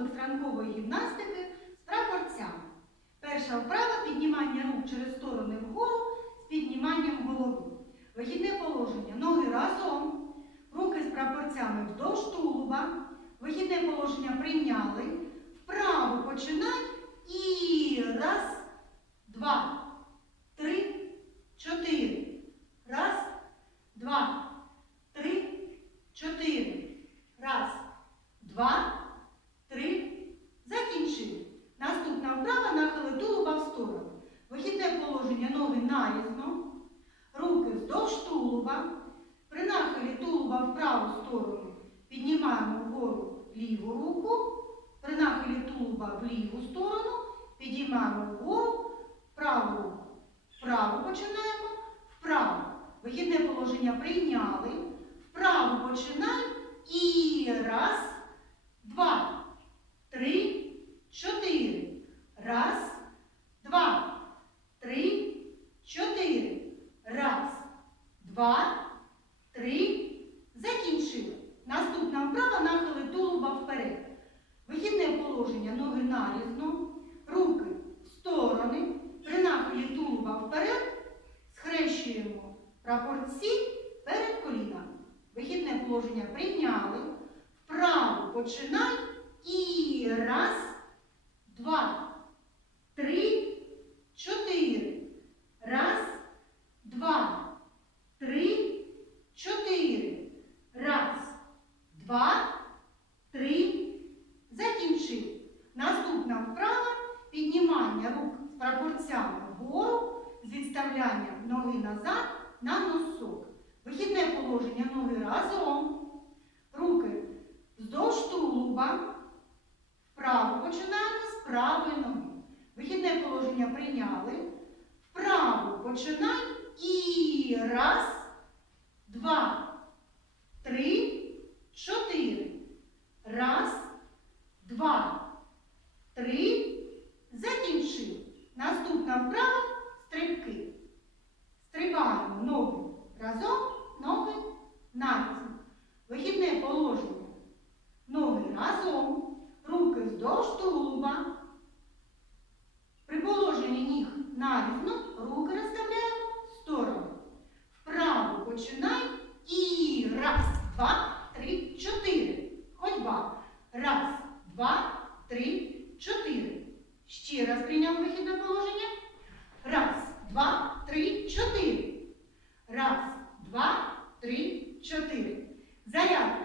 комплекс ранкової гімнастики з прапорцями. Перша вправа піднімання рук через сторони вгору з підніманням голови. Вихідне положення. Ноги разом. Руки з прапорцями вздовж тулуба. Вихідне положення прийняли. Вправо починай. І раз, два, три, чотири. Раз, два, три, чотири. Раз, два, три. Закінчили. Наступна вправа нахили тулуба в сторону. Вихідне положення ноги нарізно. Руки вздовж тулуба. При нахилі тулуба в праву сторону піднімаємо вгору ліву руку. При нахилі тулуба в ліву сторону підіймаємо вгору праву руку. Вправо починаємо. Вправо. Вихідне положення прийняли. Вправо починаємо. І раз, два, три, чотири. Раз, два, три, чотири. Раз, два, три. Закінчили. Наступна вправа нахили тулуба вперед. Вихідне положення ноги нарізно, руки в сторони. При нахилі тулуба вперед схрещуємо прапорці перед колінами. Вихідне положення прийняли. Вправо починай. І раз, два, три, чотири. Раз, два, три, чотири. Раз, два, три. Закінчили. Наступна вправа піднімання рук з прапорцями вгору з відставлянням ноги назад на носок. Вихідне положення ноги разом. Руки вздовж тулуба. Вправо починаємо з правої ноги. Вихідне положення прийняли. Вправо починаємо. і раз, два. Вальсно ну, руки розставляємо в сторону. Вправо починай і раз, два, три, чотири. Ходьба. Раз, два, три, чотири. Ще раз прийняв вихідне положення. Раз, два, три, чотири. Раз, два, три, чотири. Заряд.